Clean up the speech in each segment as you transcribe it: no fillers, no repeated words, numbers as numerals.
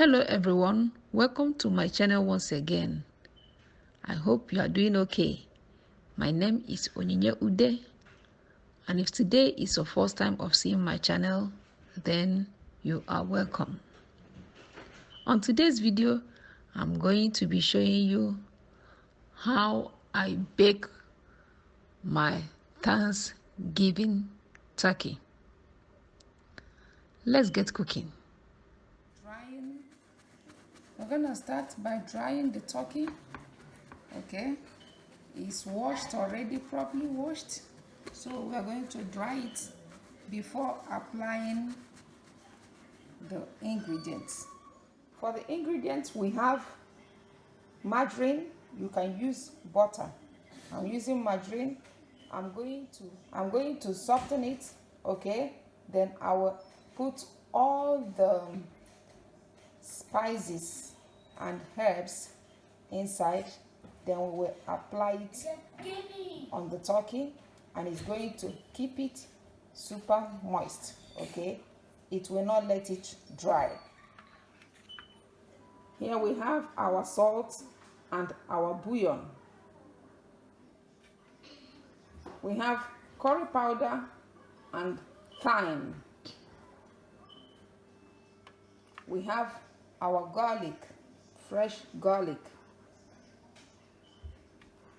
Hello everyone, welcome to my channel once again. I hope you are doing okay. My name is Onyinye Ude, and if today is your first time of seeing my channel, then you are welcome. On today's video, I'm going to be showing you how I bake my Thanksgiving turkey. Let's get cooking. We're gonna start by drying the turkey. Okay, it's washed already, properly washed, so we are going to dry it before applying the ingredients. For the ingredients, we have margarine. You can use butter. I'm using margarine. I'm going to soften it. Okay, then I will put all the spices and herbs inside. Then we will apply it on the turkey, and it's going to keep it super moist. Okay, it will not let it dry. Here we have our salt and our bouillon. We have curry powder and thyme. We have our garlic, fresh garlic.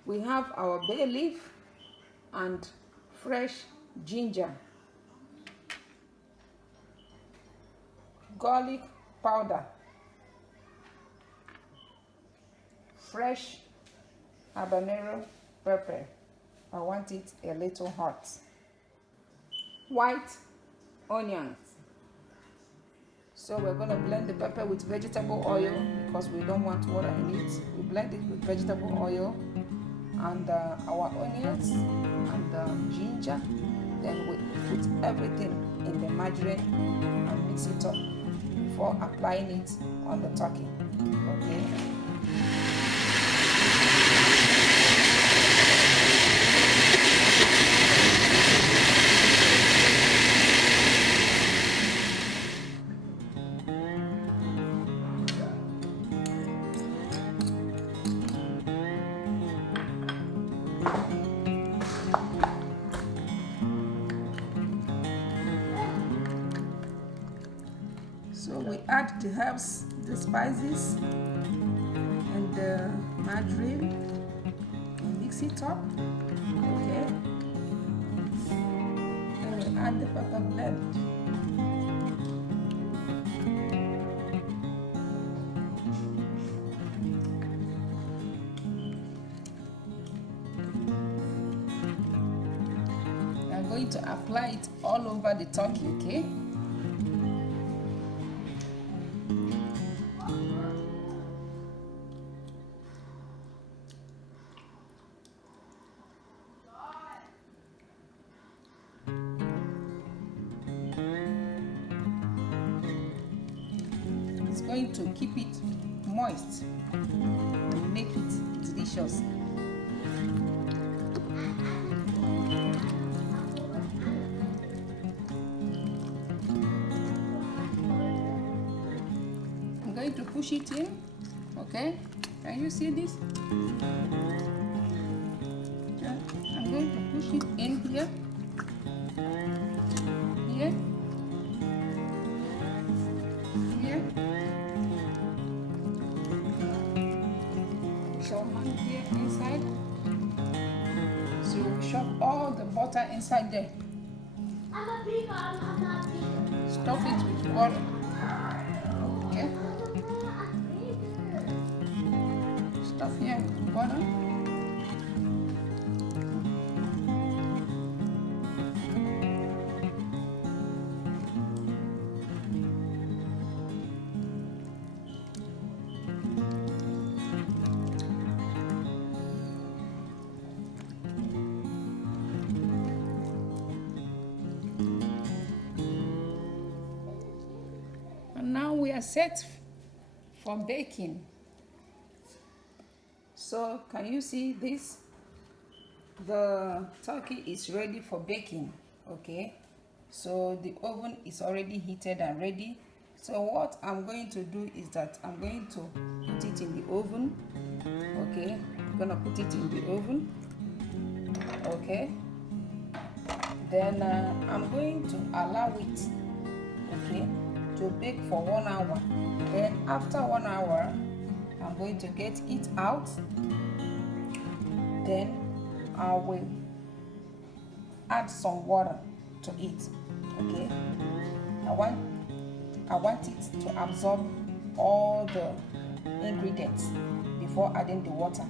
We have our bay leaf and fresh ginger, garlic powder, fresh habanero pepper. I want it a little hot. White onions. So we're going to blend the pepper with vegetable oil because we don't want water in it. We blend it with vegetable oil and our onions and ginger. Then we put everything in the margarine and mix it up before applying it on the turkey. Okay. So we add the herbs, the spices, and the margarine. Mix it up. Okay. And we add the pepper blend. We are going to apply it all over the turkey. Okay. It's going to keep it moist and make it delicious. I'm going to push it in. Okay, can you see this? I'm going to push it in here. Here. Here. Hand here inside. So we shove all the butter inside there. Stuff it with water. Okay. Stuff here with butter. Now we are set for baking. So can you see this? The turkey is ready for baking. Okay, so the oven is already heated and ready. So what I'm going to do is that I'm going to put it in the oven. Okay, I'm gonna put it in the oven. Okay, then I'm going to allow it, okay, to bake for 1 hour. Then after 1 hour, I'm going to get it out. Then I will add some water to it. Okay, I want it to absorb all the ingredients before adding the water.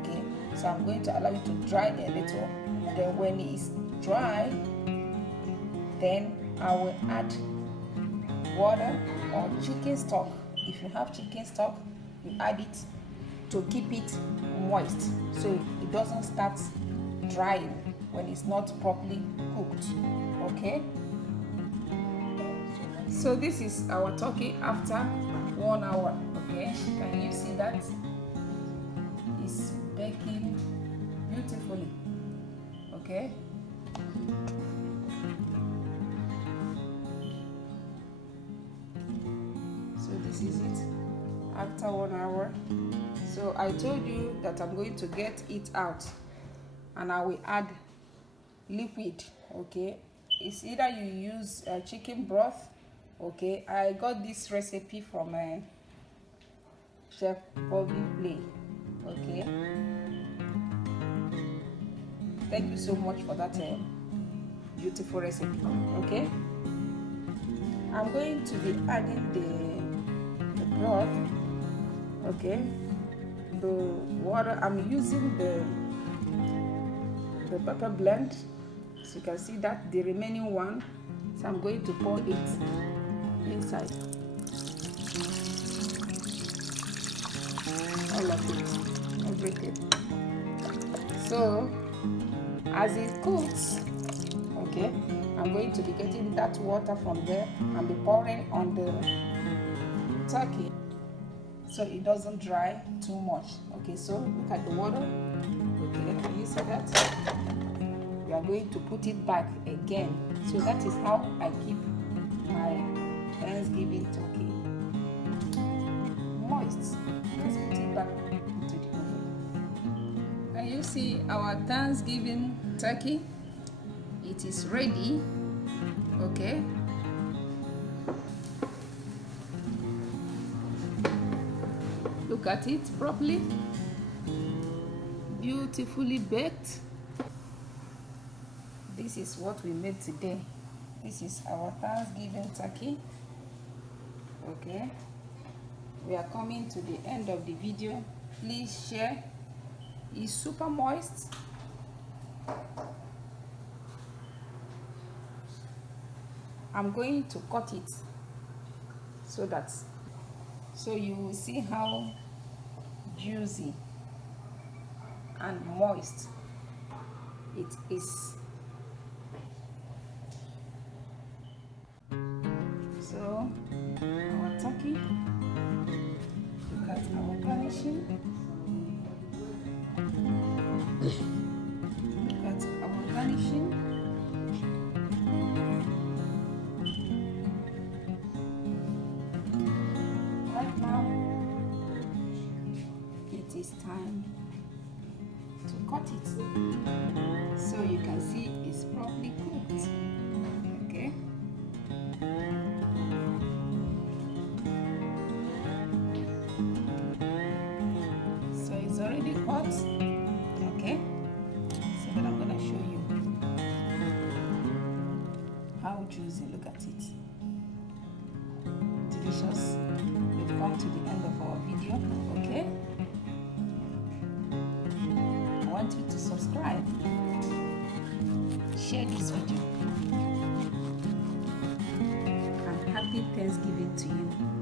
Okay, so I'm going to allow it to dry a little. Then when it's dry, then I will add water or chicken stock. If you have chicken stock, you add it to keep it moist so it doesn't start drying when it's not properly cooked. Okay, so this is our turkey after 1 hour. Okay, can you see that? It's baking beautifully. Okay, so this is it after 1 hour. So I told you that I'm going to get it out and I will add liquid. Okay, it's either you use chicken broth. Okay, I got this recipe from Chef OVEN. Okay, thank you so much for that beautiful recipe. Okay, I'm going to be adding the broth. Okay, the water, I'm using the pepper blend, so you can see that the remaining one, so I'm going to pour it inside, all of it, everything. So as it cooks, okay, I'm going to be getting that water from there and be pouring on the turkey so it doesn't dry too much. Okay, so look at the water. Okay, can you see that? We are going to put it back again. So that is how I keep my Thanksgiving turkey moist. Let's put it back into the oven. Can you see our Thanksgiving turkey? It is ready. Okay, look at it properly, beautifully baked. This is what we made today. This is our Thanksgiving turkey. Okay, we are coming to the end of the video. Please share. It's super moist. I'm going to cut it so you will see how juicy and moist it is. So our turkey, look at our garnishing. Look at our garnishing. Right now, it is time to cut it so you can see it's properly cooked. Okay. So it's already hot. Okay. So then I'm gonna show you how juicy. Look at it. Delicious. We've come to the end of our video. Okay. I want you to subscribe, share this video, and happy Thanksgiving to you.